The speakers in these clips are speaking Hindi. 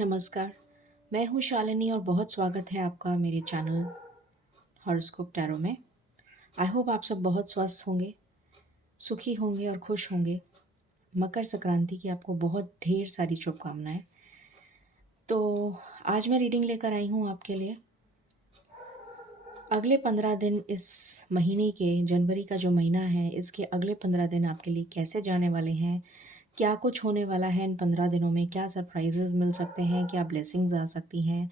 नमस्कार, मैं हूँ शालिनी और बहुत स्वागत है आपका मेरे चैनल हॉरोस्कोप टैरो में। आई होप आप सब बहुत स्वस्थ होंगे, सुखी होंगे और खुश होंगे। मकर संक्रांति की आपको बहुत ढेर सारी शुभकामनाएं। तो आज मैं रीडिंग लेकर आई हूँ आपके लिए। अगले 15 दिन इस महीने के, जनवरी का जो महीना है, इसके अगले 15 दिन आपके लिए कैसे जाने वाले हैं, क्या कुछ होने वाला है इन 15 दिनों में, क्या सरप्राइजेस मिल सकते हैं, क्या ब्लेसिंग्स आ सकती हैं,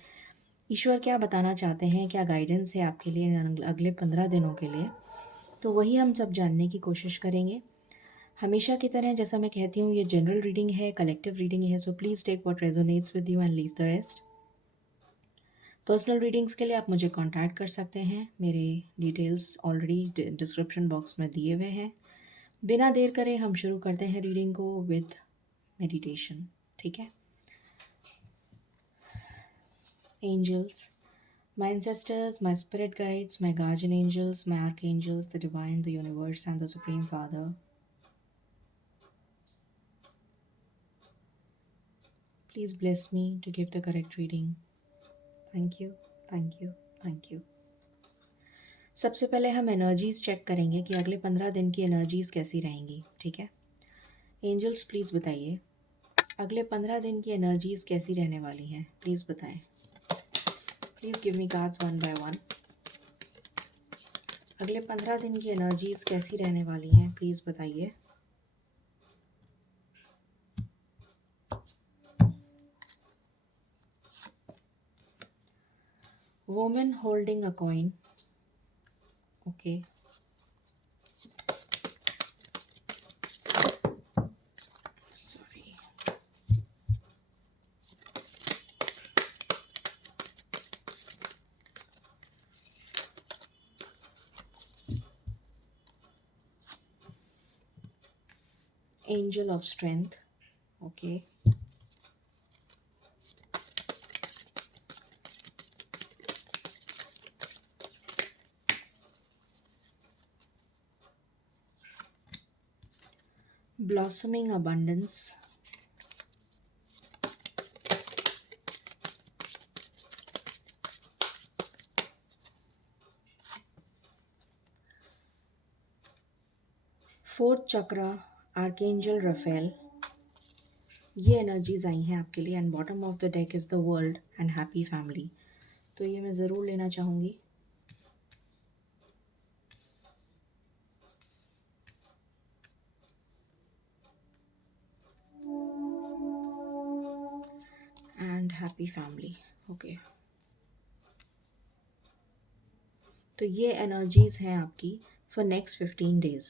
ईश्वर क्या बताना चाहते हैं, क्या गाइडेंस है आपके लिए अगले 15 दिनों के लिए। तो वही हम सब जानने की कोशिश करेंगे। हमेशा की तरह जैसा मैं कहती हूँ, ये जनरल रीडिंग है, कलेक्टिव रीडिंग है, so please take what resonates with you and leave the rest. Personal readings के लिए आप मुझे कांटेक्ट कर सकते हैं। मेरे डिटेल्स ऑलरेडी डिस्क्रिप्शन बॉक्स में दिए हुए हैं। बिना देर करे हम शुरू करते हैं रीडिंग को विद मेडिटेशन। ठीक है। Angels, my ancestors, my spirit guides, my guardian angels, my archangels, the divine, the universe, and the Supreme Father, please bless me to give the correct reading. Thank you, thank you, thank you. सबसे पहले हम एनर्जीज चेक करेंगे कि अगले 15 दिन की एनर्जीज कैसी रहेंगी। ठीक है। एंजल्स प्लीज़ बताइए अगले 15 दिन की एनर्जीज कैसी रहने वाली हैं, प्लीज़ बताएं। Please give me cards one by one. अगले 15 दिन की एनर्जीज कैसी रहने वाली हैं, प्लीज़ बताइए। Woman holding a coin. Okay. Sorry. Angel of Strength. Okay. Blossoming Abundance. Fourth chakra, archangel Raphael. ये एनर्जीज आई हैं आपके लिए। And bottom of the deck is the world and happy family. तो ये मैं ज़रूर लेना चाहूँगी। And happy family. ओके। तो ये एनर्जीज हैं आपकी फॉर नेक्स्ट 15 डेज।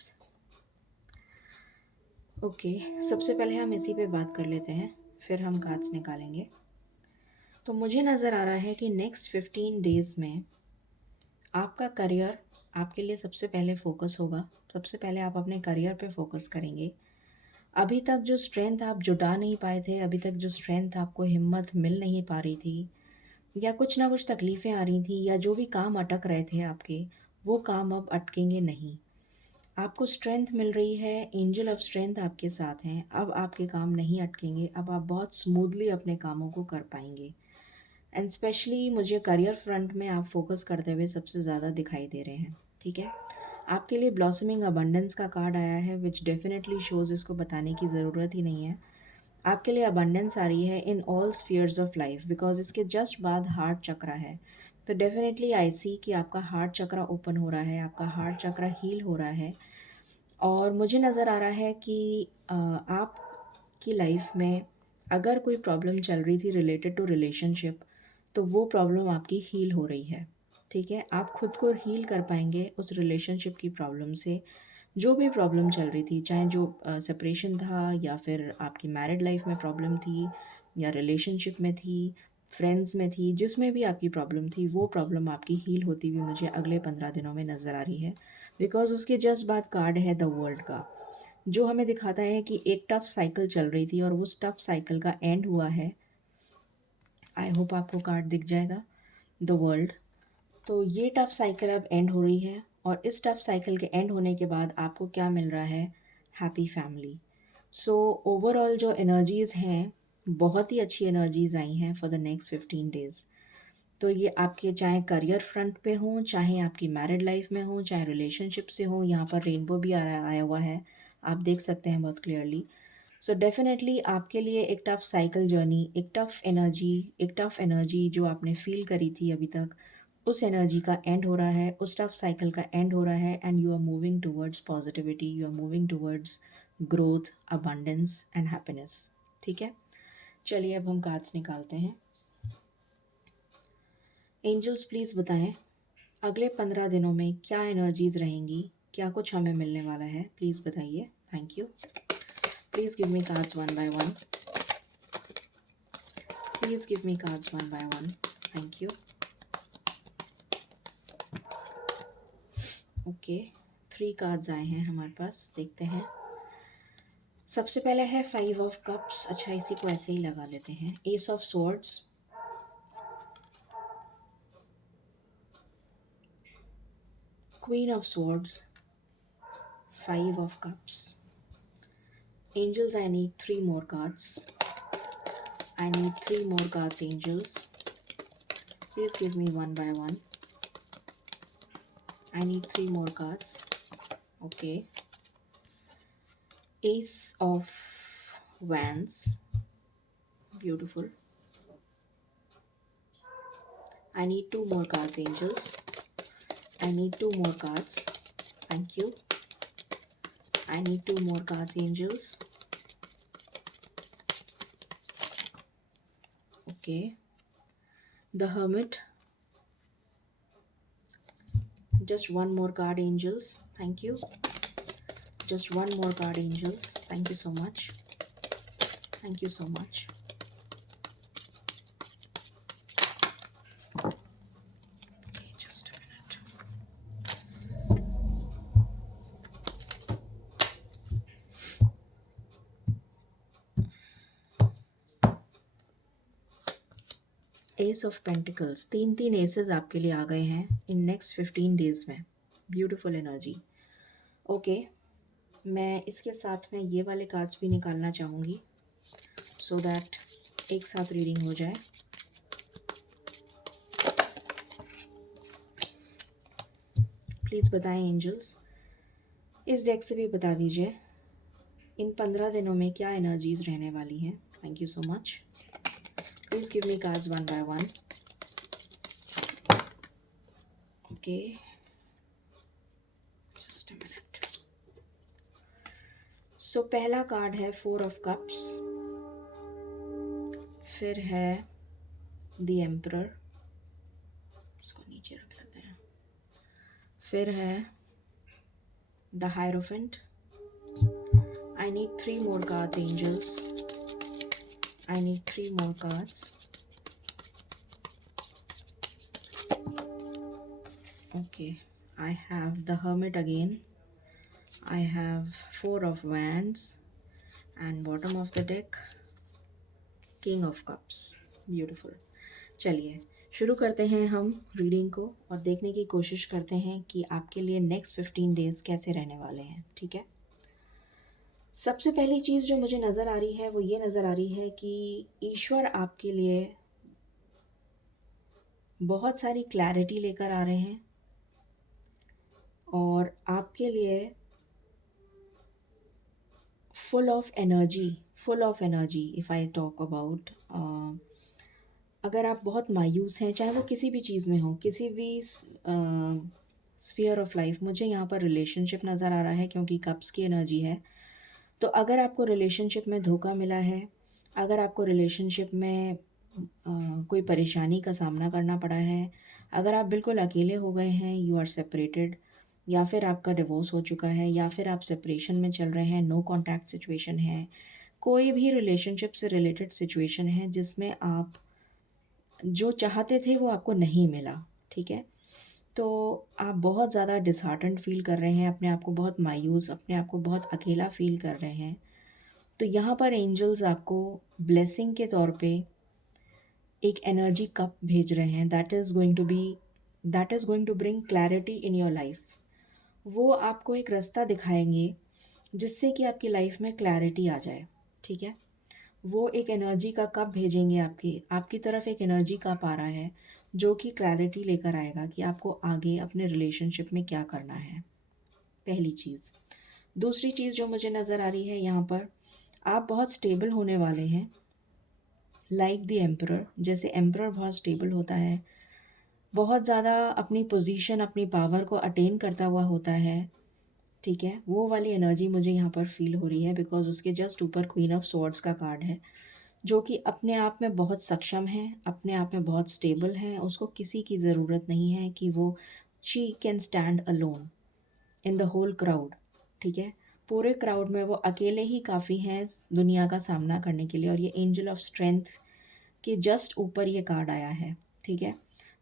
ओके। सबसे पहले हम इसी पे बात कर लेते हैं, फिर हम कार्ड्स निकालेंगे। तो मुझे नज़र आ रहा है कि नेक्स्ट 15 डेज़ में आपका करियर आपके लिए सबसे पहले फोकस होगा। सबसे पहले आप अपने करियर पे फोकस करेंगे। अभी तक जो स्ट्रेंथ आप जुटा नहीं पाए थे, अभी तक जो स्ट्रेंथ आपको हिम्मत मिल नहीं पा रही थी, या कुछ ना कुछ तकलीफ़ें आ रही थी, या जो भी काम अटक रहे थे आपके, वो काम अब अटकेंगे नहीं। आपको स्ट्रेंथ मिल रही है, एंजल ऑफ स्ट्रेंथ आपके साथ हैं। अब आपके काम नहीं अटकेंगे, अब आप बहुत स्मूथली अपने कामों को कर पाएंगे। एंड स्पेशली मुझे करियर फ्रंट में आप फोकस करते हुए सबसे ज़्यादा दिखाई दे रहे हैं। ठीक है। आपके लिए ब्लॉसमिंग अबंडेंस का कार्ड आया है, विच डेफिनेटली शोज़, इसको बताने की ज़रूरत ही नहीं है। आपके लिए अबंडेंस आ रही है in all spheres of life, because इसके जस्ट बाद हार्ट चक्रा है। तो डेफिनेटली आई सी कि आपका हार्ट चक्रा ओपन हो रहा है, आपका हार्ट चक्रा हील हो रहा है। और मुझे नज़र आ रहा है कि आपकी लाइफ में अगर कोई प्रॉब्लम चल रही थी रिलेटेड टू रिलेशनशिप, तो वो प्रॉब्लम आपकी हील हो रही है। ठीक है। आप खुद को हील कर पाएंगे उस रिलेशनशिप की प्रॉब्लम से। जो भी प्रॉब्लम चल रही थी, चाहे जो सेपरेशन था, या फिर आपकी मैरिड लाइफ में प्रॉब्लम थी, या रिलेशनशिप में थी, फ्रेंड्स में थी, जिसमें भी आपकी प्रॉब्लम थी, वो प्रॉब्लम आपकी हील होती हुई मुझे अगले 15 दिनों में नज़र आ रही है। बिकॉज उसके जस्ट बाद कार्ड है द वर्ल्ड का, जो हमें दिखाता है कि एक टफ साइकिल चल रही थी और उस टफ साइकिल का एंड हुआ है। आई होप आपको कार्ड दिख जाएगा, द वर्ल्ड। तो ये टफ साइकिल अब एंड हो रही है, और इस टफ साइकिल के एंड होने के बाद आपको क्या मिल रहा है, हैप्पी फैमिली। सो ओवरऑल जो एनर्जीज़ हैं बहुत ही अच्छी एनर्जीज आई हैं फॉर द नेक्स्ट 15 डेज़। तो ये आपके चाहे करियर फ्रंट पे हो, चाहे आपकी मैरिड लाइफ में हो, चाहे रिलेशनशिप से हो, यहाँ पर रेनबो भी आया हुआ है, आप देख सकते हैं बहुत क्लियरली। सो डेफिनेटली आपके लिए एक टफ साइकिल जर्नी, एक टफ एनर्जी जो आपने फील करी थी अभी तक, उस एनर्जी का एंड हो रहा है, उस टफ साइकिल का एंड हो रहा है, and you are moving towards positivity, you are moving towards growth, abundance and happiness. ठीक है, चलिए अब हम कार्ड्स निकालते हैं। एंजल्स प्लीज़ बताएं अगले 15 दिनों में क्या एनर्जीज रहेंगी, क्या कुछ हमें मिलने वाला है, प्लीज़ बताइए। Thank you. Please give me cards one by one. Please give me cards one by one. Thank you. Okay, 3 cards आए हैं हमारे पास, देखते हैं। सबसे पहले है 5 ऑफ कप्स। अच्छा, इसी को ऐसे ही लगा लेते हैं। S of swords, queen of swords, 5 of cups. Angels, I need 3 more cards. I need 3 more cards, angels. Please give me one by one. I need 3 more cards. Okay. Ace of Wands. Beautiful. I need 2 more cards, angels. I need 2 more cards. Thank you. I need 2 more cards, angels. Okay. The Hermit. Just one more card, angels. Thank you. Just one more card, angels. Thank you so much. Thank you so much. Okay, just a minute. Ace of pentacles, 3 aces आपके लिए आ गए हैं इन नेक्स्ट 15 डेज में। Beautiful energy. ओके, मैं इसके साथ में ये वाले कार्ड्स भी निकालना चाहूँगी सो दैट एक साथ रीडिंग हो जाए। प्लीज़ बताएं एंजल्स, इस डेक से भी बता दीजिए इन 15 दिनों में क्या एनर्जीज रहने वाली हैं। Thank you so much. Please give me cards one by one. Okay, just a minute. So पहला कार्ड है 4 ऑफ कप्स, फिर है द एम्परर, इसको नीचे रख लेते हैं, फिर है the hierophant. I need 3 more cards, angels. I need 3 more cards. Okay, I have the Hermit again. I have 4 of Wands and bottom of the deck King of Cups. Beautiful. चलिए शुरू करते हैं हम रीडिंग को और देखने की कोशिश करते हैं कि आपके लिए नेक्स्ट 15 डेज कैसे रहने वाले हैं। ठीक है, सबसे पहली चीज़ जो मुझे नज़र आ रही है वो ये नज़र आ रही है कि ईश्वर आपके लिए बहुत सारी क्लैरिटी लेकर आ रहे हैं और आपके लिए full of energy if I talk about, अगर आप बहुत मायूस हैं, चाहे वो किसी भी चीज़ में हो, किसी भी स्फीयर ऑफ लाइफ, मुझे यहाँ पर रिलेशनशिप नज़र आ रहा है क्योंकि कप्स की एनर्जी है। तो अगर आपको रिलेशनशिप में धोखा मिला है, अगर आपको रिलेशनशिप में कोई परेशानी का सामना करना पड़ा है, अगर आप बिल्कुल अकेले हो गए हैं, यू आर सेपरेटेड, या फिर आपका डिवोर्स हो चुका है, या फिर आप सेपरेशन में चल रहे हैं, नो कॉन्टैक्ट सिचुएशन है, कोई भी रिलेशनशिप से रिलेटेड सिचुएशन है जिसमें आप जो चाहते थे वो आपको नहीं मिला, ठीक है, तो आप बहुत ज़्यादा डिसहार्टेंड फील कर रहे हैं, अपने आप को बहुत मायूस, अपने आप को बहुत अकेला फील कर रहे हैं। तो यहाँ पर एंजल्स आपको ब्लेसिंग के तौर पे एक एनर्जी कप भेज रहे हैं that is going to bring clarity in your life. वो आपको एक रास्ता दिखाएंगे जिससे कि आपकी लाइफ में क्लैरिटी आ जाए। ठीक है, वो एक एनर्जी का कप भेजेंगे आपकी तरफ। एक एनर्जी कप आ रहा है जो कि क्लैरिटी लेकर आएगा कि आपको आगे अपने रिलेशनशिप में क्या करना है, पहली चीज़। दूसरी चीज़ जो मुझे नज़र आ रही है यहाँ पर, आप बहुत स्टेबल होने वाले हैं, लाइक द एम्परर। जैसे एम्परर बहुत स्टेबल होता है, बहुत ज़्यादा अपनी पोजीशन, अपनी पावर को अटेन करता हुआ होता है, ठीक है। वो वाली एनर्जी मुझे यहाँ पर फील हो रही है, बिकॉज उसके जस्ट ऊपर क्वीन ऑफ स्वॉर्ड्स का कार्ड है, जो कि अपने आप में बहुत सक्षम है, अपने आप में बहुत स्टेबल है। उसको किसी की ज़रूरत नहीं है कि वो she can stand alone in the whole crowd, ठीक है। पूरे क्राउड में वो अकेले ही काफ़ी हैं दुनिया का सामना करने के लिए। और ये एंजल ऑफ स्ट्रेंथ के जस्ट ऊपर ये कार्ड आया है, ठीक है।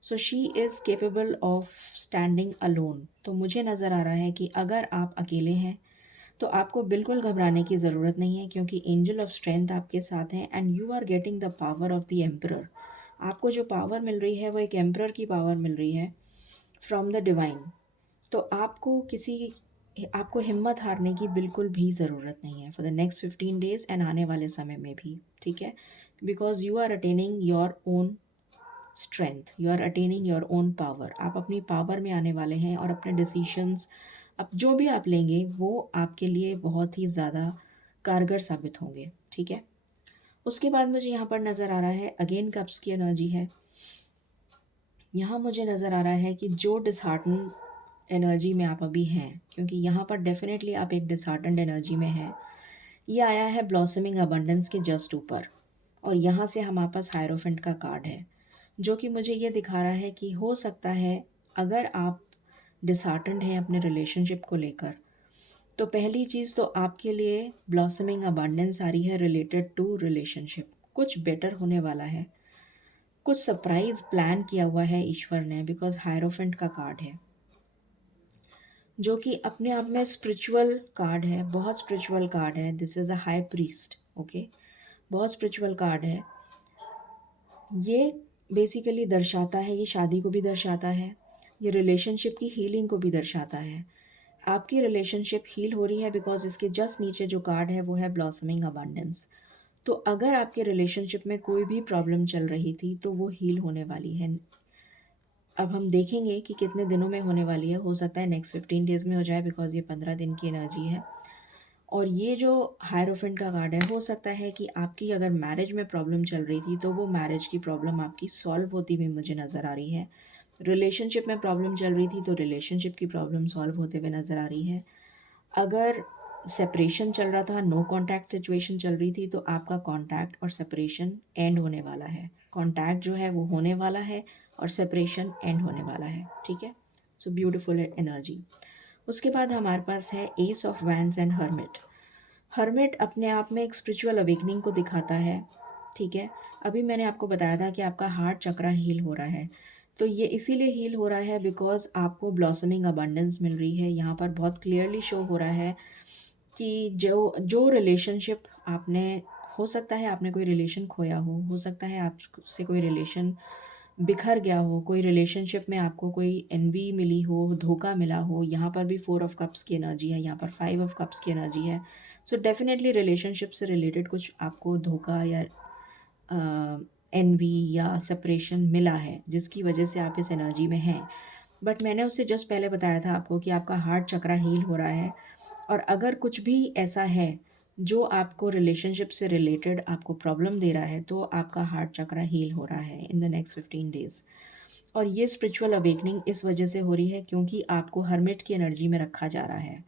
So she is capable of standing alone. तो मुझे नज़र आ रहा है कि अगर आप अकेले हैं तो आपको बिल्कुल घबराने की ज़रूरत नहीं है, क्योंकि एंजल ऑफ स्ट्रेंथ आपके साथ हैं and you are getting the power of the emperor. आपको जो पावर मिल रही है वो एक एम्परर की पावर मिल रही है फ्रॉम द डिवाइन। तो आपको हिम्मत हारने की बिल्कुल भी ज़रूरत नहीं है for the next 15 days and आने वाले समय में भी, ठीक है। Because you are attaining your own strength, you are attaining your own power. आप अपनी पावर में आने वाले हैं और अपने डिसीशंस अब जो भी आप लेंगे वो आपके लिए बहुत ही ज़्यादा कारगर साबित होंगे, ठीक है। उसके बाद मुझे यहाँ पर नज़र आ रहा है अगेन कप्स की एनर्जी है। यहाँ मुझे नज़र आ रहा है कि जो डिसहार्टन एनर्जी में आप अभी हैं, क्योंकि यहाँ पर डेफिनेटली आप एक डिसहार्टन्ड एनर्जी में हैं। ये आया है ब्लॉसमिंग अबंडेंस के जस्ट ऊपर, और यहाँ से हमारे पास हायरोफेंट का कार्ड है, जो कि मुझे ये दिखा रहा है कि हो सकता है अगर आप डिसहार्टन्ड हैं अपने रिलेशनशिप को लेकर, तो पहली चीज़ तो आपके लिए ब्लॉसमिंग अबंडेंस आ रही है रिलेटेड टू रिलेशनशिप। कुछ बेटर होने वाला है, कुछ सरप्राइज प्लान किया हुआ है ईश्वर ने, बिकॉज हायरोफेंट का कार्ड है जो कि अपने आप में स्पिरिचुअल कार्ड है, बहुत स्पिरिचुअल कार्ड है। This is a high priest, okay, बहुत स्पिरिचुअल कार्ड है। ये बेसिकली दर्शाता है, ये शादी को भी दर्शाता है, ये रिलेशनशिप की हीलिंग को भी दर्शाता है। आपकी रिलेशनशिप हील हो रही है बिकॉज इसके जस्ट नीचे जो कार्ड है वो है ब्लॉसमिंग अबंडेंस। तो अगर आपके रिलेशनशिप में कोई भी प्रॉब्लम चल रही थी तो वो हील होने वाली है। अब हम देखेंगे कि कितने दिनों में होने वाली है। हो सकता है नेक्स्ट 15 डेज़ में हो जाए, बिकॉज ये 15 दिन की एनर्जी है। और ये जो हायरोफेंट का कार्ड है, हो सकता है कि आपकी अगर मैरिज में प्रॉब्लम चल रही थी तो वो मैरिज की प्रॉब्लम आपकी सॉल्व होती हुई मुझे नज़र आ रही है। रिलेशनशिप में प्रॉब्लम चल रही थी तो रिलेशनशिप की प्रॉब्लम सॉल्व होते हुए नज़र आ रही है। अगर सेपरेशन चल रहा था, नो कांटेक्ट सिचुएशन चल रही थी, तो आपका कांटेक्ट और सेपरेशन एंड होने वाला है। कांटेक्ट जो है वो होने वाला है और सेपरेशन एंड होने वाला है, ठीक है। So beautiful energy. उसके बाद हमारे पास है S of wands and hermit. Hermit अपने आप में एक स्पिरिचुअल अवेकनिंग को दिखाता है, ठीक है। अभी मैंने आपको बताया था कि आपका हार्ट चक्रा हील हो रहा है, तो ये इसीलिए हील हो रहा है बिकॉज आपको ब्लॉसमिंग अबंडेंस मिल रही है। यहाँ पर बहुत क्लियरली शो हो रहा है कि जो जो रिलेशनशिप आपने, हो सकता है आपने कोई रिलेशन खोया हो सकता है आपसे कोई रिलेशन बिखर गया हो, कोई रिलेशनशिप में आपको कोई एनवी मिली हो, धोखा मिला हो। यहाँ पर भी 4 ऑफ कप्स की एनर्जी है, यहाँ पर 5 ऑफ कप्स की एनर्जी है। सो डेफिनेटली रिलेशनशिप से रिलेटेड कुछ आपको धोखा या एनवी या सेपरेशन मिला है जिसकी वजह से आप इस एनर्जी में हैं। बट मैंने उससे जस्ट पहले बताया था आपको कि आपका हार्ट चक्रा हील हो रहा है, और अगर कुछ भी ऐसा है जो आपको रिलेशनशिप से रिलेटेड आपको प्रॉब्लम दे रहा है तो आपका हार्ट चक्रा हील हो रहा है इन द नेक्स्ट 15 डेज़। और ये स्पिरिचुअल अवेकनिंग इस वजह से हो रही है क्योंकि आपको हर्मिट की एनर्जी में रखा जा रहा है।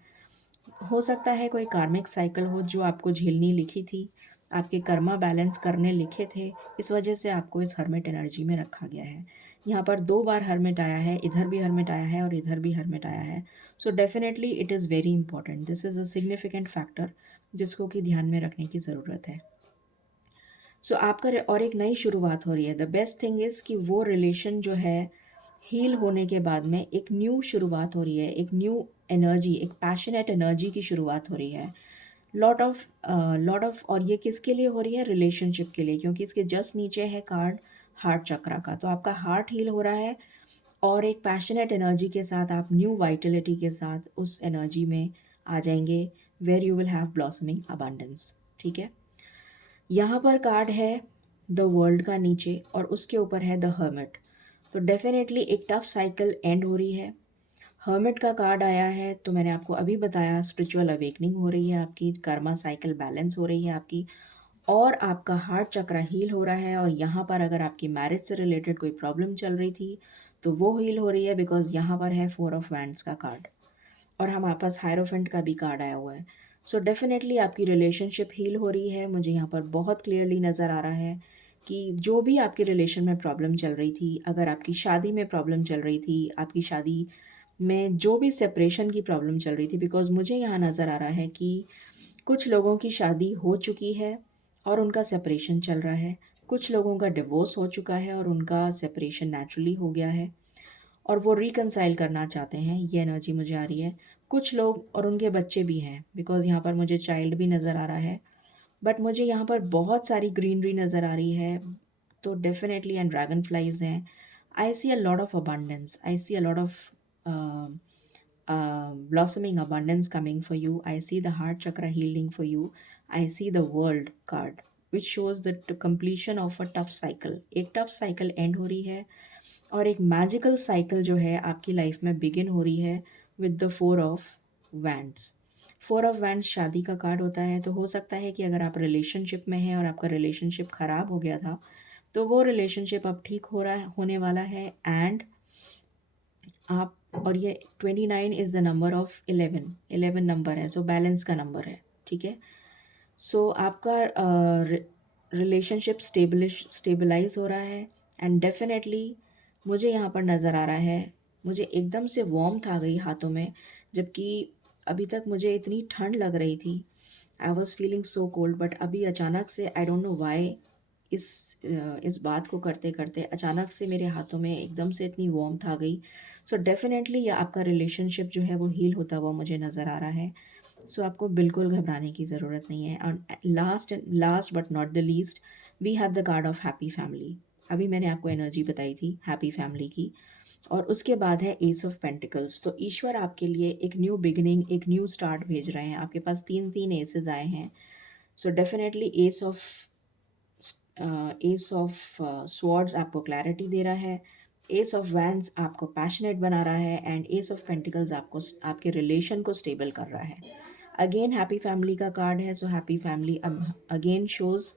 हो सकता है कोई कार्मिक साइकिल हो जो आपको झेलनी लिखी थी, आपके कर्मा बैलेंस करने लिखे थे, इस वजह से आपको इस हर्मिट एनर्जी में रखा गया है। यहाँ पर 2 बार हर्मिट आया है, इधर भी हर्मिट आया है और इधर भी हर्मिट आया है। So definitely it is very important, this is a significant factor जिसको कि ध्यान में रखने की ज़रूरत है। सो आपका और एक नई शुरुआत हो रही है। द बेस्ट थिंग इज़ कि वो रिलेशन जो है हील होने के बाद में एक न्यू शुरुआत हो रही है, एक न्यू एनर्जी, एक पैशनेट एनर्जी की शुरुआत हो रही है। लॉट ऑफ और ये किसके लिए हो रही है? रिलेशनशिप के लिए, क्योंकि इसके जस्ट नीचे है कार्ड हार्ट चक्रा का। तो आपका हार्ट हील हो रहा है और एक पैशनेट एनर्जी के साथ आप न्यू वाइटलिटी के साथ उस एनर्जी में आ जाएंगे where you will have blossoming abundance, ठीक है। यहाँ पर कार्ड है द वर्ल्ड का नीचे और उसके ऊपर है द हर्मिट। तो डेफिनेटली एक टफ साइकिल एंड हो रही है। हर्मिट का कार्ड आया है तो मैंने आपको अभी बताया स्पिरिचुअल अवेकनिंग हो रही है आपकी, कर्मा साइकिल बैलेंस हो रही है आपकी, और आपका हार्ट चक्र हील हो रहा है। और यहाँ पर अगर आपकी मैरिज से रिलेटेड कोई प्रॉब्लम चल रही थी तो वो हील हो रही है, बिकॉज यहाँ पर है 4 ऑफ वैंड्स का कार्ड और हमारे पास हायरोफेंट का भी कार्ड आया हुआ है। सो डेफिनेटली आपकी रिलेशनशिप हील हो रही है। मुझे यहाँ पर बहुत क्लियरली नज़र आ रहा है कि जो भी आपके रिलेशन में प्रॉब्लम चल रही थी, अगर आपकी शादी में प्रॉब्लम चल रही थी, आपकी शादी में जो भी सेपरेशन की प्रॉब्लम चल रही थी, बिकॉज मुझे यहाँ नज़र आ रहा है कि कुछ लोगों की शादी हो चुकी है और उनका सेपरेशन चल रहा है, कुछ लोगों का डिवोर्स हो चुका है और उनका सेपरेशन नेचुरली हो गया है और वो रिकंसाइल करना चाहते हैं, ये एनर्जी मुझे आ रही है। कुछ लोग और उनके बच्चे भी हैं, बिकॉज़ यहाँ पर मुझे चाइल्ड भी नज़र आ रहा है, बट मुझे यहाँ पर बहुत सारी ग्रीनरी नज़र आ रही है। तो डेफिनेटली एंड ड्रैगन फ्लाइज हैं। I see a lot of abundance, I see a lot of blossoming abundance coming for you. I see the heart chakra healing for you. I see the world card which shows the completion of a tough cycle. एक tough cycle end हो रही है और एक मैजिकल साइकिल जो है आपकी लाइफ में बिगिन हो रही है with the 4 of wands. 4 of wands शादी का कार्ड होता है। तो हो सकता है कि अगर आप रिलेशनशिप में हैं और आपका रिलेशनशिप ख़राब हो गया था तो वो रिलेशनशिप अब ठीक हो रहा होने वाला है। एंड आप, और ये 29 is the number of 11 number है, सो बैलेंस का नंबर है, ठीक है। सो आपका रिलेशनशिप स्टेबलाइज हो रहा है एंड डेफिनेटली मुझे यहाँ पर नज़र आ रहा है, मुझे एकदम से वार्मथ आ गई हाथों में, जबकि अभी तक मुझे इतनी ठंड लग रही थी। I was feeling so cold, but अभी अचानक से आई डोंट नो वाई इस बात को करते करते अचानक से मेरे हाथों में एकदम से इतनी वार्मथ आ गई। सो डेफिनेटली ये आपका रिलेशनशिप जो है वो हील होता हुआ मुझे नज़र आ रहा है। सो आपको बिल्कुल घबराने की ज़रूरत नहीं है। और last but not the least, we have the card of happy family. अभी मैंने आपको एनर्जी बताई थी हैप्पी फैमिली की, और उसके बाद है एस ऑफ पेंटिकल्स। तो ईश्वर आपके लिए एक न्यू बिगिनिंग, एक न्यू स्टार्ट भेज रहे हैं। आपके पास 3 एसेस आए हैं। So definitely S of swords आपको क्लैरिटी दे रहा है, एस ऑफ वैंड्स आपको पैशनेट बना रहा है, एंड एस ऑफ पेंटिकल्स आपको आपके रिलेशन को स्टेबल कर रहा है। अगेन हैप्पी फैमिली का कार्ड है। So happy family again shows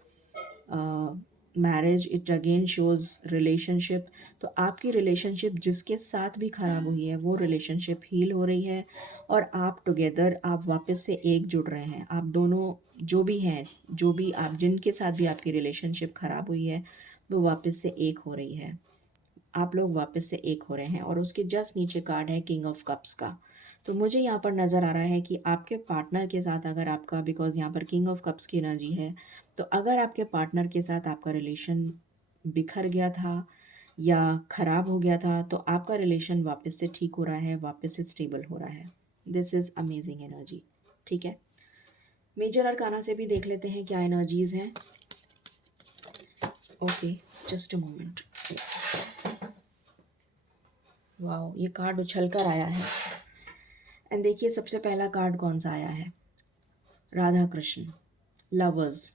marriage, it again shows relationship. तो आपकी रिलेशनशिप जिसके साथ भी ख़राब हुई है वो रिलेशनशिप हील हो रही है और आप टुगेदर, आप वापस से एक जुड़ रहे हैं। आप दोनों जो भी हैं, जो भी आप जिनके साथ भी आपकी रिलेशनशिप ख़राब हुई है वो वापस से एक हो रही है। आप लोग वापस से एक हो रहे हैं। और उसके जस्ट नीचे कार्ड है किंग ऑफ कप्स का। तो मुझे यहाँ पर नज़र आ रहा है कि आपके पार्टनर के साथ अगर आपका, बिकॉज़ यहाँ पर किंग ऑफ कप्स की एनर्जी है, तो अगर आपके पार्टनर के साथ आपका रिलेशन बिखर गया था या ख़राब हो गया था तो आपका रिलेशन वापस से ठीक हो रहा है, वापस से स्टेबल हो रहा है। दिस इज़ अमेजिंग एनर्जी, ठीक है। मेजर अरकाना से भी देख लेते हैं क्या एनर्जीज़ हैं। Okay, just a moment. Wow, ये कार्ड उछल कर आया है। एंड देखिए सबसे पहला कार्ड कौन सा आया है, राधा कृष्ण, लवर्स।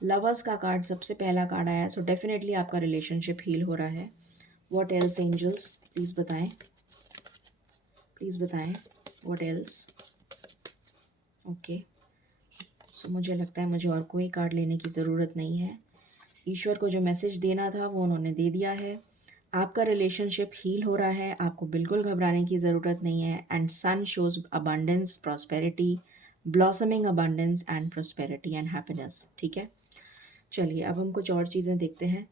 लवर्स का कार्ड सबसे पहला कार्ड आया है। सो डेफिनेटली आपका रिलेशनशिप हील हो रहा है। व्हाट एल्स एंजल्स, प्लीज़ बताएं, प्लीज़ बताएं व्हाट एल्स। ओके, सो मुझे लगता है मुझे और कोई कार्ड लेने की ज़रूरत नहीं है। ईश्वर को जो मैसेज देना था वो उन्होंने दे दिया है। आपका रिलेशनशिप हील हो रहा है, आपको बिल्कुल घबराने की ज़रूरत नहीं है। And sun shows abundance, prosperity, blossoming abundance and prosperity and happiness, ठीक है। चलिए अब हम कुछ और चीज़ें देखते हैं।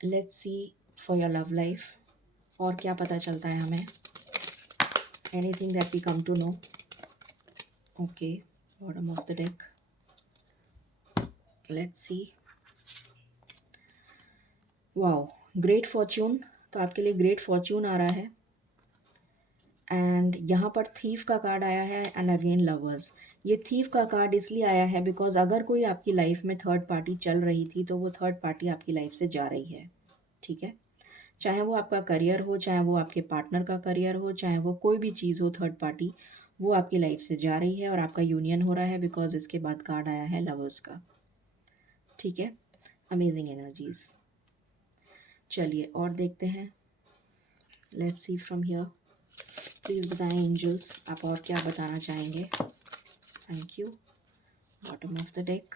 Let's see for your love life और क्या पता चलता है हमें, anything that we come to know. Okay, bottom of the deck, let's see. Wow, great fortune. तो आपके लिए ग्रेट फॉर्च्यून आ रहा है। एंड यहाँ पर थीफ का कार्ड आया है एंड अगेन लवर्स। ये थीफ का कार्ड इसलिए आया है बिकॉज अगर कोई आपकी लाइफ में थर्ड पार्टी चल रही थी तो वो थर्ड पार्टी आपकी लाइफ से जा रही है, ठीक है। चाहे वो आपका करियर हो, चाहे वो आपके पार्टनर का करियर हो, चाहे वो कोई भी चीज़ हो, थर्ड पार्टी वो आपकी लाइफ से जा रही है और आपका यूनियन हो रहा है, बिकॉज इसके बाद कार्ड आया है लवर्स का। ठीक है, अमेजिंग एनर्जीज। चलिए और देखते हैं, let's C from here. Please बताएं एंजल्स, आप और क्या बताना चाहेंगे। Thank you. Bottom of the deck,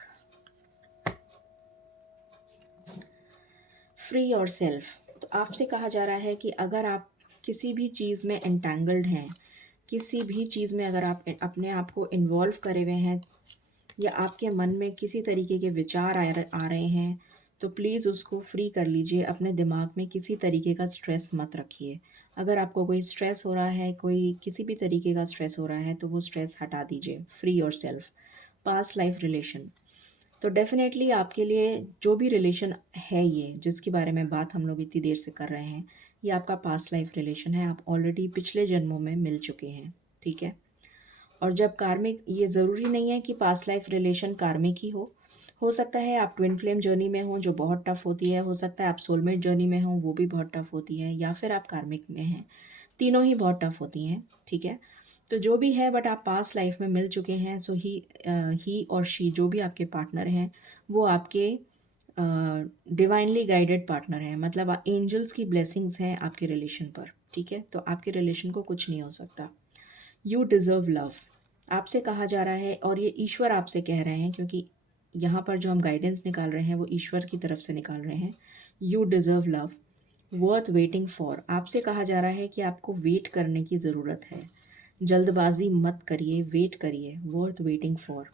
free और सेल्फ। तो आपसे कहा जा रहा है कि अगर आप किसी भी चीज़ में एंटेंगल्ड हैं, किसी भी चीज़ में अगर आप अपने आप को इन्वॉल्व करे हुए हैं, या आपके मन में किसी तरीके के विचार आ रहे हैं, तो प्लीज़ उसको फ्री कर लीजिए। अपने दिमाग में किसी तरीके का स्ट्रेस मत रखिए। अगर आपको कोई स्ट्रेस हो रहा है, कोई किसी भी तरीके का स्ट्रेस हो रहा है, तो वो स्ट्रेस हटा दीजिए। फ्री और सेल्फ। पास्ट लाइफ रिलेशन, तो डेफ़िनेटली आपके लिए जो भी रिलेशन है, ये जिसके बारे में बात हम लोग इतनी देर से कर रहे हैं, ये आपका पास्ट लाइफ रिलेशन है। आप ऑलरेडी पिछले जन्मों में मिल चुके हैं, ठीक है। और जब कार्मिक, ये ज़रूरी नहीं है कि पास्ट लाइफ रिलेशन कार्मिक ही हो सकता है आप ट्विन फ्लेम जर्नी में हो जो बहुत टफ होती है, हो सकता है आप सोलमेट जर्नी में हो वो भी बहुत टफ होती है, या फिर आप कार्मिक में हैं, तीनों ही बहुत टफ होती हैं, ठीक है। तो जो भी है, बट आप पास्ट लाइफ में मिल चुके हैं। सो ही और शी, जो भी आपके पार्टनर हैं, वो आपके डिवाइनली गाइडेड पार्टनर हैं। मतलब एंजल्स की ब्लेसिंग्स हैं आपके रिलेशन पर, ठीक है। तो आपके रिलेशन को कुछ नहीं हो सकता। यू डिज़र्व लव, आपसे कहा जा रहा है, और ये ईश्वर आपसे कह रहे हैं, क्योंकि यहाँ पर जो हम गाइडेंस निकाल रहे हैं वो ईश्वर की तरफ से निकाल रहे हैं। You deserve love, worth waiting for, आपसे कहा जा रहा है कि आपको वेट करने की ज़रूरत है। जल्दबाजी मत करिए, वेट करिए। Worth waiting for.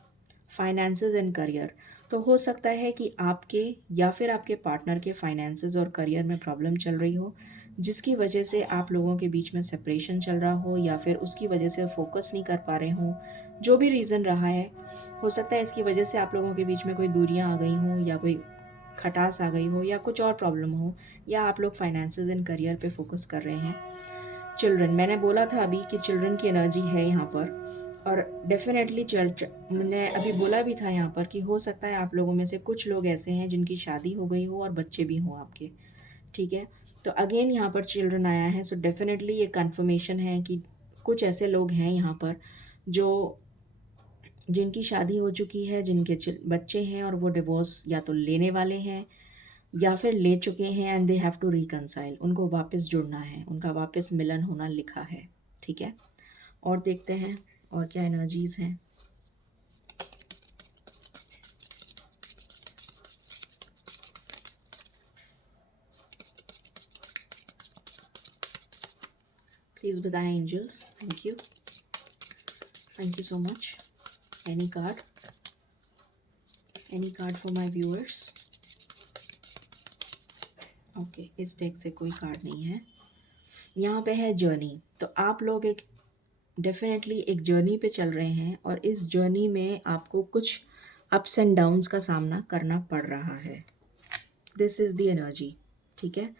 Finances and career, तो हो सकता है कि आपके या फिर आपके पार्टनर के फाइनेंसेस और करियर में प्रॉब्लम चल रही हो, जिसकी वजह से आप लोगों के बीच में सेपरेशन चल रहा हो, या फिर उसकी वजह से फोकस नहीं कर पा रहे हों। जो भी रीज़न रहा है, हो सकता है इसकी वजह से आप लोगों के बीच में कोई दूरियां आ गई हों, या कोई खटास आ गई हो, या कुछ और प्रॉब्लम हो, या आप लोग फाइनेंसेस एंड करियर पे फोकस कर रहे हैं। चिल्ड्रन, मैंने बोला था अभी कि चिल्ड्रन की एनर्जी है यहाँ पर, और डेफिनेटली मैंने अभी बोला भी था यहाँ पर कि हो सकता है आप लोगों में से कुछ लोग ऐसे हैं जिनकी शादी हो गई हो और बच्चे भी हों आपके, ठीक है। तो अगेन यहाँ पर चिल्ड्रन आया है, सो डेफिनेटली ये कंफर्मेशन है कि कुछ ऐसे लोग हैं यहाँ पर जो जिनकी शादी हो चुकी है, जिनके बच्चे हैं, और वो डिवोर्स या तो लेने वाले हैं या फिर ले चुके हैं, and they have to reconcile, उनको वापस जुड़ना है, उनका वापस मिलन होना लिखा है, ठीक है। और देखते हैं और क्या एनर्जीज हैं। प्लीज़ बताएं angels. Thank you so much. Any card for my viewers. Okay, इस डेक से कोई कार्ड नहीं है। यहाँ पे है जर्नी, तो आप लोग डेफिनेटली एक जर्नी पे चल रहे हैं, और इस जर्नी में आपको कुछ अप्स एंड डाउन्स का सामना करना पड़ रहा है। दिस इज़ द एनर्जी, ठीक है।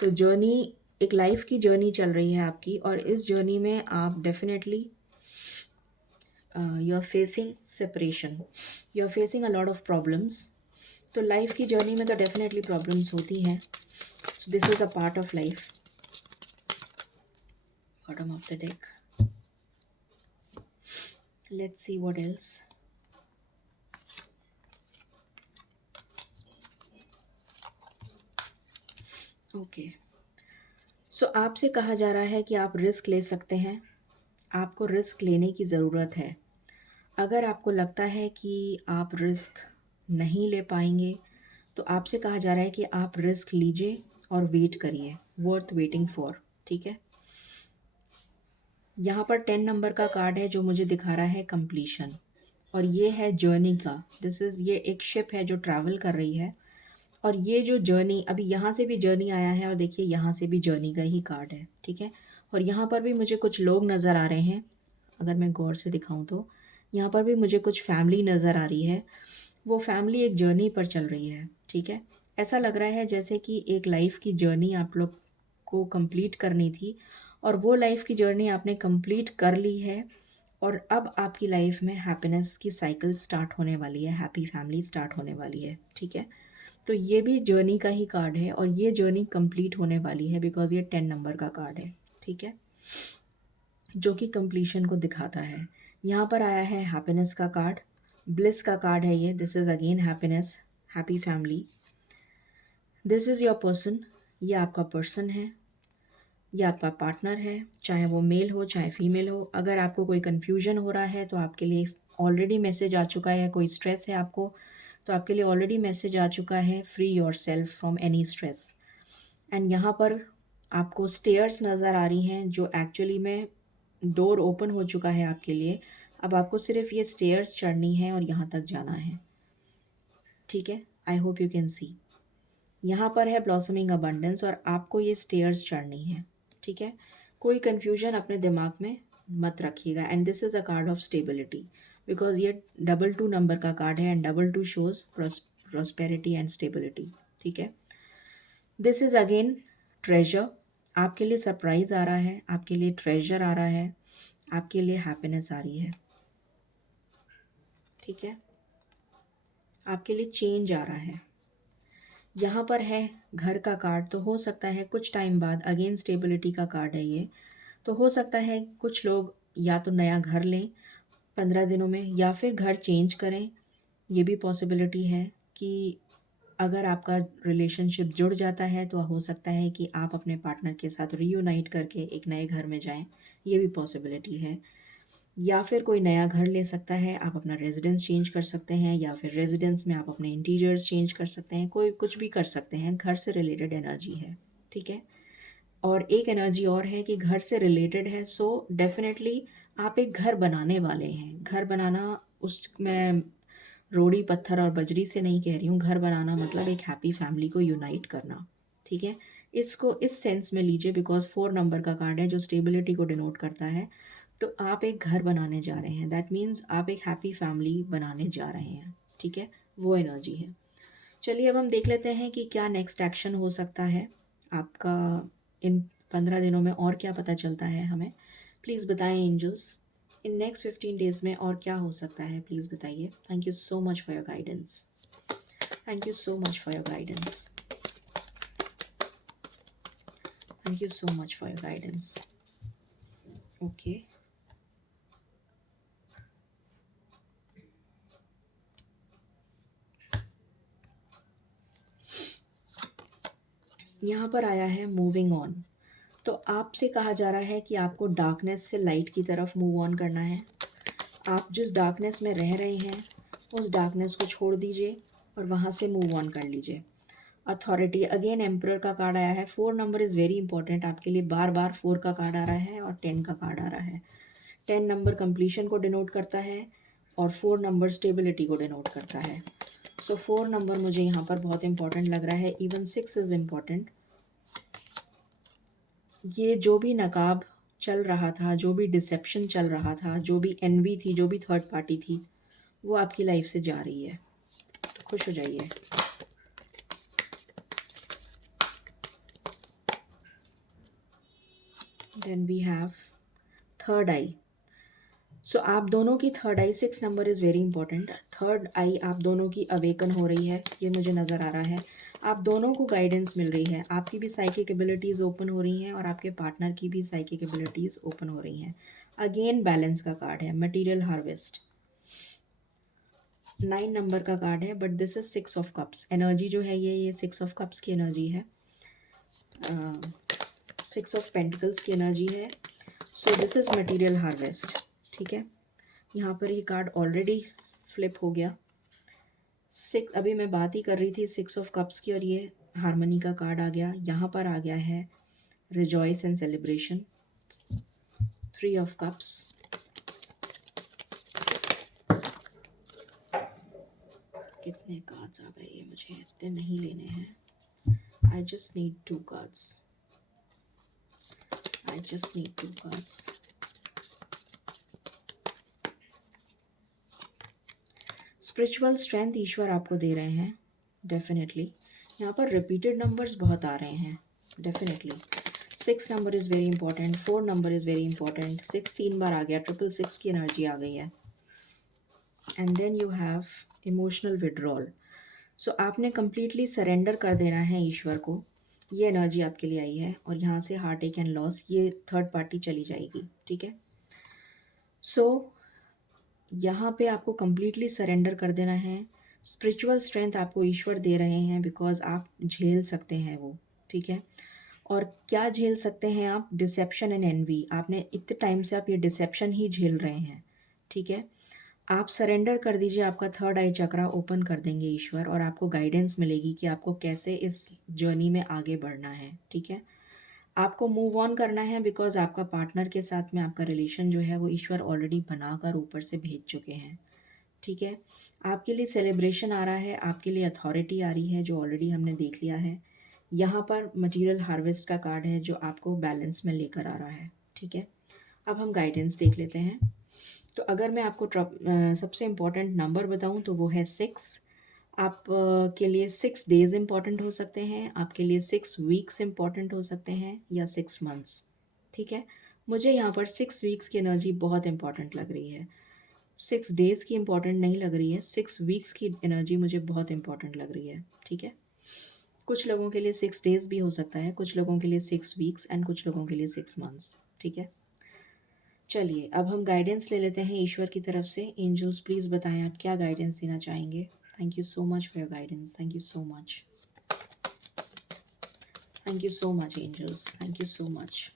तो जर्नी, एक लाइफ की जर्नी चल रही है आपकी, और इस जर्नी में आप definitely you are facing separation, you are facing a lot of problems. तो लाइफ की जर्नी में तो डेफिनेटली प्रॉब्लम्स होती हैं। So this is a part of life. Bottom of the deck, let's see what else. Okay, so आपसे कहा जा रहा है कि आप रिस्क ले सकते हैं, आपको रिस्क लेने की ज़रूरत है। अगर आपको लगता है कि आप रिस्क नहीं ले पाएंगे, तो आपसे कहा जा रहा है कि आप रिस्क लीजिए और वेट करिए। वर्थ वेटिंग फॉर, ठीक है। यहाँ पर 10 नंबर का कार्ड है जो मुझे दिखा रहा है कंप्लीशन, और ये है जर्नी का। ये एक शिप है जो ट्रैवल कर रही है, और ये जो जर्नी, अभी यहाँ से भी जर्नी आया है, और देखिए यहाँ से भी जर्नी का ही कार्ड है, ठीक है। और यहाँ पर भी मुझे कुछ लोग नज़र आ रहे हैं, अगर मैं गौर से दिखाऊं तो यहाँ पर भी मुझे कुछ फैमिली नज़र आ रही है। वो फैमिली एक जर्नी पर चल रही है, ठीक है। ऐसा लग रहा है जैसे कि एक लाइफ की जर्नी आप लोग को कंप्लीट करनी थी, और वो लाइफ की जर्नी आपने कंप्लीट कर ली है, और अब आपकी लाइफ में हैप्पीनेस की साइकिल स्टार्ट होने वाली है, हैप्पी फैमिली स्टार्ट होने वाली है, ठीक है। तो ये भी जर्नी का ही कार्ड है, और ये जर्नी कंप्लीट होने वाली है बिकॉज ये 10 नंबर का कार्ड है, ठीक है, जो कि कंप्लीशन को दिखाता है। यहाँ पर आया है हैप्पीनेस का कार्ड, ब्लिस का कार्ड है ये। This is again happiness, happy family. This is your person, ये आपका पर्सन है, ये आपका पार्टनर है, चाहे वो मेल हो चाहे फीमेल हो। अगर आपको कोई कन्फ्यूजन हो रहा है तो आपके लिए ऑलरेडी मैसेज आ चुका है, कोई स्ट्रेस है आपको तो आपके लिए ऑलरेडी मैसेज आ चुका है, free your self from any stress. And यहाँ पर आपको स्टेयर्स नज़र आ रही हैं जो एक्चुअली में डोर ओपन हो चुका है आपके लिए। अब आपको सिर्फ ये स्टेयर्स चढ़नी है और यहाँ तक जाना है, ठीक है। I hope you can see, यहाँ पर है ब्लॉसमिंग अबंडेंस और आपको ये स्टेयर्स चढ़नी है, ठीक है। कोई कन्फ्यूजन अपने दिमाग में मत रखिएगा। And this is a card of stability because ये 22 नंबर का कार्ड है and 22 shows prosperity and stability, ठीक है। दिस इज़ अगेन ट्रेजर, आपके लिए सरप्राइज आ रहा है, आपके लिए ट्रेजर आ रहा है, आपके लिए हैप्पीनेस आ रही है, ठीक है। आपके लिए चेंज आ रहा है। यहाँ पर है घर का कार्ड, तो हो सकता है कुछ टाइम बाद, अगेन स्टेबिलिटी का कार्ड है ये, तो हो सकता है कुछ लोग या तो नया घर लें 15 दिनों में या फिर घर चेंज करें। ये भी पॉसिबिलिटी है कि अगर आपका रिलेशनशिप जुड़ जाता है तो हो सकता है कि आप अपने पार्टनर के साथ रीयूनाइट करके एक नए घर में जाएं, ये भी पॉसिबिलिटी है। या फिर कोई नया घर ले सकता है, आप अपना रेजिडेंस चेंज कर सकते हैं या फिर रेजिडेंस में आप अपने इंटीरियर्स चेंज कर सकते हैं, कोई कुछ भी कर सकते हैं, घर से रिलेटेड एनर्जी है, ठीक है। और एक एनर्जी और है कि घर से रिलेटेड है, सो डेफिनेटली आप एक घर बनाने वाले हैं। घर बनाना, उस मैं रोड़ी पत्थर और बजरी से नहीं कह रही हूँ, घर बनाना मतलब एक हैप्पी फैमिली को यूनाइट करना, ठीक है। इसको इस सेंस में लीजिए बिकॉज 4 नंबर का कार्ड है जो स्टेबिलिटी को डिनोट करता है। तो आप एक घर बनाने जा रहे हैं, दैट मीन्स आप एक हैप्पी फैमिली बनाने जा रहे हैं, ठीक है। वो एनर्जी है। चलिए अब हम देख लेते हैं कि क्या नेक्स्ट एक्शन हो सकता है आपका इन 15 दिनों में, और क्या पता चलता है हमें। प्लीज़ बताएं एंजल्स, इन नेक्स्ट 15 डेज़ में और क्या हो सकता है, प्लीज़ बताइए। Thank you so much for your guidance, thank you so much for your guidance, thank you so much for your guidance. Okay, यहाँ पर आया है मूविंग ऑन। तो आपसे कहा जा रहा है कि आपको डार्कनेस से लाइट की तरफ मूव ऑन करना है। आप जिस डार्कनेस में रह रहे हैं उस डार्कनेस को छोड़ दीजिए और वहाँ से मूव ऑन कर लीजिए। अथॉरिटी, अगेन एम्परर का कार्ड आया है। 4 नंबर इज़ वेरी इंपॉर्टेंट आपके लिए, बार बार 4 का कार्ड आ रहा है और 10 का कार्ड आ रहा है। 10 नंबर कंप्लीशन को डिनोट करता है और 4 नंबर स्टेबिलिटी को डिनोट करता है। सो 4 नंबर मुझे यहाँ पर बहुत इंपॉर्टेंट लग रहा है, इवन 6 इज़ इम्पॉर्टेंट। ये जो भी नकाब चल रहा था, जो भी डिसेप्शन चल रहा था, जो भी एनवी थी, जो भी थर्ड पार्टी थी, वो आपकी लाइफ से जा रही है, तो खुश हो जाइए। Then we have third eye. So आप दोनों की third eye, 6 number is very important. Third eye आप दोनों की अवेकन हो रही है, ये मुझे नज़र आ रहा है। आप दोनों को गाइडेंस मिल रही है, आपकी भी साइकिक एबिलिटीज़ ओपन हो रही हैं और आपके पार्टनर की भी साइकिक एबिलिटीज़ ओपन हो रही हैं। अगेन बैलेंस का कार्ड है, मटीरियल हार्वेस्ट। 9 नंबर का कार्ड है but this is 6 of cups. Energy जो है ये 6 ऑफ कप्स की एनर्जी है, 6 ऑफ पेंटिकल्स की एनर्जी है। So this is material harvest, ठीक है। यहाँ पर ये कार्ड ऑलरेडी फ्लिप हो गया। 6, अभी मैं बात ही कर रही थी 6 ऑफ कप्स की और ये हारमनी का कार्ड आ गया। यहाँ पर आ गया है rejoice and celebration, 3 of cups. कितने कार्ड्स आ गए, ये मुझे इतने नहीं लेने हैं। I just need 2 cards, I just need 2 cards. Spiritual strength ईश्वर आपको दे रहे हैं डेफिनेटली। यहाँ पर रिपीटेड नंबर्स बहुत आ रहे हैं definitely. 6 number is very important, 4 number is very important. 6 3 बार आ गया, 666 की एनर्जी आ गई है। And then you have emotional withdrawal. So आपने कंप्लीटली सरेंडर कर देना है ईश्वर को, ये एनर्जी आपके लिए आई है। और यहाँ से हार्ट एक एंड लॉस, ये थर्ड पार्टी चली जाएगी, ठीक है। सो यहाँ पे आपको कंप्लीटली सरेंडर कर देना है। स्पिरिचुअल स्ट्रेंथ आपको ईश्वर दे रहे हैं बिकॉज़ आप झेल सकते हैं वो, ठीक है? और क्या झेल सकते हैं आप? Deception and envy. आपने इतने टाइम से आप ये डिसेप्शन ही झेल रहे हैं, ठीक है? आप सरेंडर कर दीजिए, आपका थर्ड आई चक्रा ओपन कर देंगे ईश्वर और आपको गाइडेंस मिलेगी कि आपको कैसे इस जर्नी में आगे बढ़ना है, ठीक है? आपको मूव ऑन करना है बिकॉज़ आपका पार्टनर के साथ में आपका रिलेशन जो है वो ईश्वर ऑलरेडी बनाकर ऊपर से भेज चुके हैं, ठीक है? आपके लिए सेलिब्रेशन आ रहा है, आपके लिए अथॉरिटी आ रही है जो ऑलरेडी हमने देख लिया है। यहाँ पर मटेरियल हार्वेस्ट का कार्ड है जो आपको बैलेंस में लेकर आ रहा है, ठीक है? अब हम गाइडेंस देख लेते हैं। तो अगर मैं आपको सबसे इम्पोर्टेंट नंबर बताऊँ तो वो है 6। आप के लिए 6 डेज़ इम्पॉर्टेंट हो सकते हैं, आपके लिए 6 वीक्स इम्पॉर्टेंट हो सकते हैं या 6 मंथ्स, ठीक है? मुझे यहाँ पर 6 वीक्स की एनर्जी बहुत इम्पॉर्टेंट लग रही है। 6 डेज़ की इम्पॉर्टेंट नहीं लग रही है, 6 वीक्स की एनर्जी मुझे बहुत इम्पॉर्टेंट लग रही है, ठीक है? कुछ लोगों के लिए 6 डेज़ भी हो सकता है, कुछ लोगों के लिए 6 वीक्स एंड कुछ लोगों के लिए 6 मंथ्स, ठीक है? चलिए, अब हम गाइडेंस ले लेते हैं ईश्वर की तरफ से। एंजल्स प्लीज़ बताएँ आप क्या गाइडेंस देना चाहेंगे? Thank you so much for your guidance, thank you so much. Thank you so much angels, thank you so much.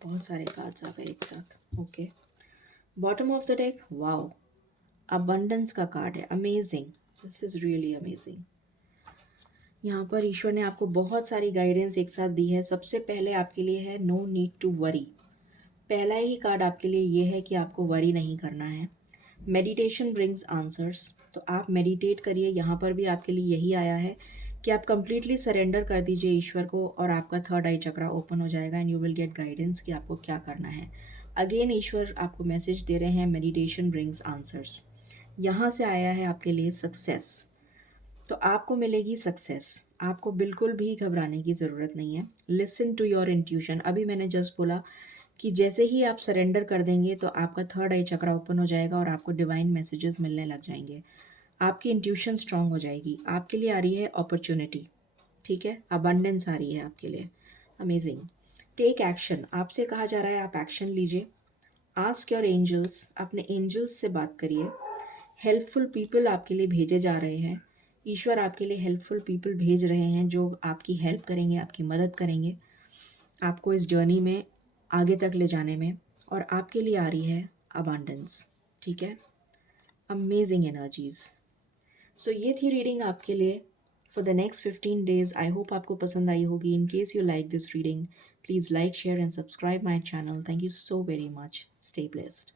बहुत सारे कार्ड्स आ गए एक साथ, okay. Bottom of the deck, wow, abundance का कार्ड है, amazing, this is really amazing. यहाँ पर ईश्वर ने आपको बहुत सारी गाइडेंस एक साथ दी है। सबसे पहले आपके लिए है नो नीड टू वरी। पहला ही कार्ड आपके लिए ये है कि आपको वरी नहीं करना है। मेडिटेशन ब्रिंग्स आंसर्स, तो आप मेडिटेट करिए। यहाँ पर भी आपके लिए यही आया है कि आप कंप्लीटली सरेंडर कर दीजिए ईश्वर को और आपका थर्ड आई चक्रा ओपन हो जाएगा and you will get guidance कि आपको क्या करना है। अगेन ईश्वर आपको मैसेज दे रहे हैं मेडिटेशन ब्रिंग्स आंसर्स। यहाँ से आया है आपके लिए सक्सेस, तो आपको मिलेगी सक्सेस। आपको बिल्कुल भी घबराने की ज़रूरत नहीं है। Listen to your intuition. अभी मैंने जस्ट बोला कि जैसे ही आप सरेंडर कर देंगे तो आपका थर्ड आई चक्रा ओपन हो जाएगा और आपको डिवाइन मैसेजेस मिलने लग जाएंगे। आपकी इंट्यूशन स्ट्रांग हो जाएगी। आपके लिए आ रही है अपॉर्चुनिटी, ठीक है? अबंडेंस आ रही है आपके लिए, अमेजिंग। टेक एक्शन, आपसे कहा जा रहा है आप एक्शन लीजिए। आस्क योर एंजल्स, अपने एंजल्स से बात करिए। हेल्पफुल पीपल आपके लिए भेजे जा रहे हैं। ईश्वर आपके लिए हेल्पफुल पीपल भेज रहे हैं जो आपकी हेल्प करेंगे, आपकी मदद करेंगे आपको इस जर्नी में आगे तक ले जाने में। और आपके लिए आ रही है अबांडेंस, ठीक है? Amazing energies. सो ये थी रीडिंग आपके लिए for the next 15 days. I hope आपको पसंद आई होगी। In case you like this reading, please like, share and subscribe my channel. Thank you so very much. Stay blessed.